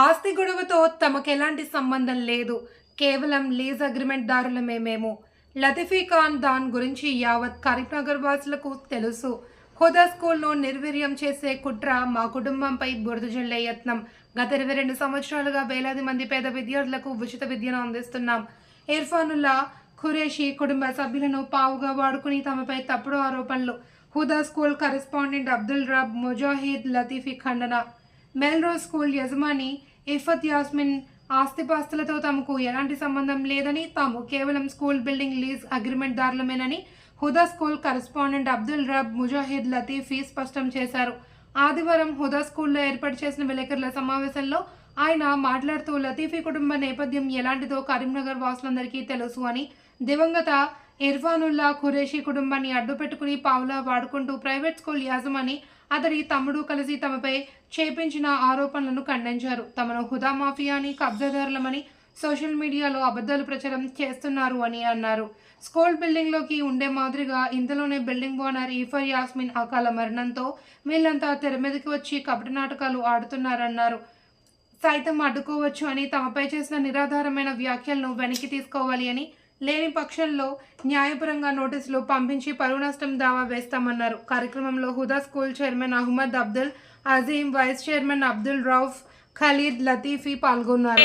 ఆస్తి గొడవతో తమకెలాంటి సంబంధం లేదు. కేవలం లీజ్ అగ్రిమెంట్ దారులమే మేము. లతీఫీ ఖాన్ దాని గురించి యావత్ కరీంనగర్ వాసులకు తెలుసు. హుదా స్కూల్ను నిర్వీర్యం చేసే కుట్ర, మా కుటుంబంపై బురద జల్లే యత్నం. గత 22 సంవత్సరాలుగా వేలాది మంది పేద విద్యార్థులకు ఉచిత విద్యను అందిస్తున్నాం. ఇర్ఫానుల్లా ఖురేషీ కుటుంబ సభ్యులను పావుగా వాడుకుని తమపై తప్పుడు ఆరోపణలు. హుదా స్కూల్ కరెస్పాండెంట్ అబ్దుల్ రబ్ ముజాహిద్ లతీఫీ ఖండన. మెల్రోజ్ స్కూల్ యజమాని ఇఫత్ యాస్మిన్ ఆస్తిపాస్తులతో తమకు ఎలాంటి సంబంధం లేదని, తాము కేవలం స్కూల్ బిల్డింగ్ లీజ్ అగ్రిమెంట్ దారులమేనని హుదా స్కూల్ కరెస్పాండెంట్ అబ్దుల్ రబ్ ముజాహిద్ లతీఫీ స్పష్టం చేశారు. ఆదివారం హుదా స్కూల్లో ఏర్పాటు చేసిన విలేకరుల సమావేశంలో ఆయన మాట్లాడుతూ, లతీఫీ కుటుంబ నేపథ్యం ఎలాంటిదో కరీంనగర్ వాసులందరికీ తెలుసు అని, దివంగత ఇర్ఫానుల్లా ఖురేషీ కుటుంబాన్ని అడ్డుపెట్టుకుని పావులా వాడుకుంటూ ప్రైవేట్ స్కూల్ యాజమాని అతడి తమ్ముడు కలిసి తమపై చేపించిన ఆరోపణలను ఖండించారు. తమను హుదా మాఫియాని, కబ్జాదారులమని సోషల్ మీడియాలో అబద్ధాలు ప్రచారం చేస్తున్నారు అని అన్నారు. స్కూల్ బిల్డింగ్లోకి ఉండే మాదిరిగా ఇంతలోనే బిల్డింగ్ ఓనర్ ఇఫర్ యాస్మిన్ అకాల మరణంతో వీళ్ళంతా తెర మీదకి వచ్చి కపట నాటకాలు ఆడుతున్నారన్నారు. సైతం అడ్డుకోవచ్చు అని, తమపై చేసిన నిరాధారమైన వ్యాఖ్యలను వెనక్కి తీసుకోవాలి అని, లేని పక్షంలో న్యాయపరంగా నోటీసులు పంపించి పరువు నష్టం దావా వేస్తామన్నారు. కార్యక్రమంలో Huda school chairman Ahmed Abdul Azeem, vice chairman Abdul Rauf, Khalid, Latifi పాల్గొన్నారు.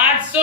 800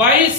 22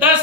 10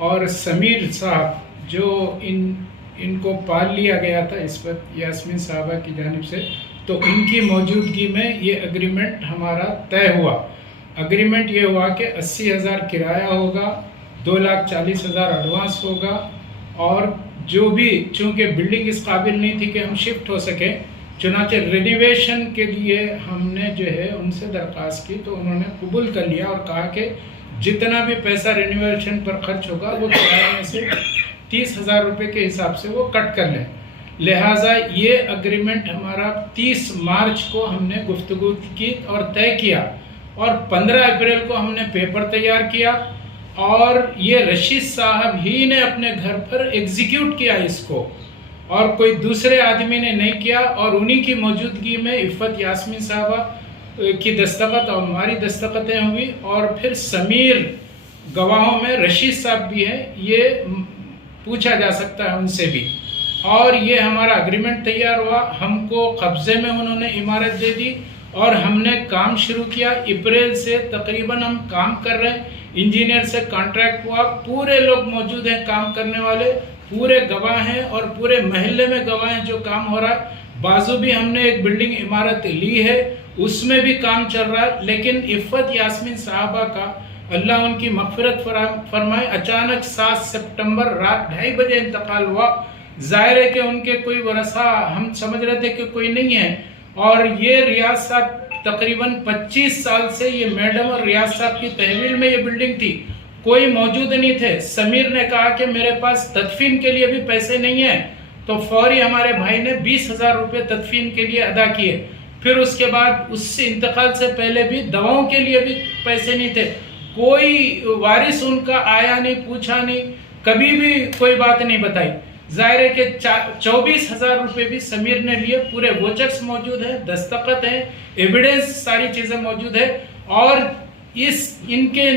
اور سمیر صاحب جو ان کو پال لیا گیا تھا اس وقت یاسمین صاحبہ کی جانب سے، تو ان کی موجودگی میں یہ اگریمنٹ ہمارا طے ہوا۔ اگریمنٹ یہ ہوا کہ 80,000 کرایہ ہوگا، 2,40,000 ایڈوانس ہوگا، اور جو بھی چونکہ بلڈنگ اس قابل نہیں تھی کہ ہم شفٹ ہو سکیں، چنانچہ رینویشن کے لیے ہم نے جو ہے ان سے درخواست کی تو انہوں نے قبول کر لیا اور کہا کہ جتنا بھی پیسہ رینویشن پر خرچ ہوگا وہ کرایے میں سے 30,000 روپے کے حساب سے وہ کٹ کر لیں۔ لہٰذا یہ اگریمنٹ ہمارا 30 مارچ کو ہم نے گفتگو کی اور طے کیا، اور 15 اپریل کو ہم نے پیپر تیار کیا، اور یہ رشید صاحب ہی نے اپنے گھر پر ایگزیکیوٹ کیا اس کو، اور کوئی دوسرے آدمی نے نہیں کیا، اور انہی کی موجودگی میں عفت یاسمین صاحبہ کی دستخط اور ہماری دستخطیں ہوئی، اور پھر سمیر گواہوں میں رشید صاحب بھی ہیں، یہ پوچھا جا سکتا ہے ان سے بھی، اور یہ ہمارا اگریمنٹ تیار ہوا۔ ہم کو قبضے میں انہوں نے عمارت دے دی اور ہم نے کام شروع کیا۔ اپریل سے تقریباً ہم کام کر رہے ہیں، انجینئر سے کانٹریکٹ ہوا، پورے لوگ موجود ہیں کام کرنے والے، پورے گواہ ہیں، اور پورے محلے میں گواہ ہیں جو کام ہو رہا ہے۔ بازو بھی ہم نے ایک بلڈنگ عمارت لی ہے، اس میں بھی کام چل رہا ہے، لیکن عفت یاسمین صاحبہ کا اللہ ان کی مغفرت فرمائے، اچانک 7 سپٹمبر رات 2:30 بجے انتقال ہوا۔ ظاہر ہے کہ ان کے کوئی ورثہ، ہم سمجھ رہے تھے کہ کوئی نہیں ہے، اور یہ ریاض صاحب تقریباً 25 سال سے یہ میڈم اور ریاض صاحب کی تحویل میں یہ بلڈنگ تھی، کوئی موجود نہیں تھے۔ سمیر نے کہا کہ میرے پاس تدفین کے لیے بھی پیسے نہیں ہیں، تو فوری ہمارے بھائی نے 20,000 روپے تدفین کے لیے ادا کیے۔ پھر اس کے بعد اس سے انتقال سے پہلے بھی دواؤں کے لیے بھی پیسے نہیں تھے، کوئی وارث ان کا آیا نہیں، پوچھا نہیں، کبھی بھی کوئی بات نہیں بتائی۔ ظاہر ہے کہ 24,000 روپے بھی سمیر نے لیے، پورے ووچرز موجود ہیں، دستخط ہیں، ایویڈنس ساری چیزیں موجود ہے، اور ان کے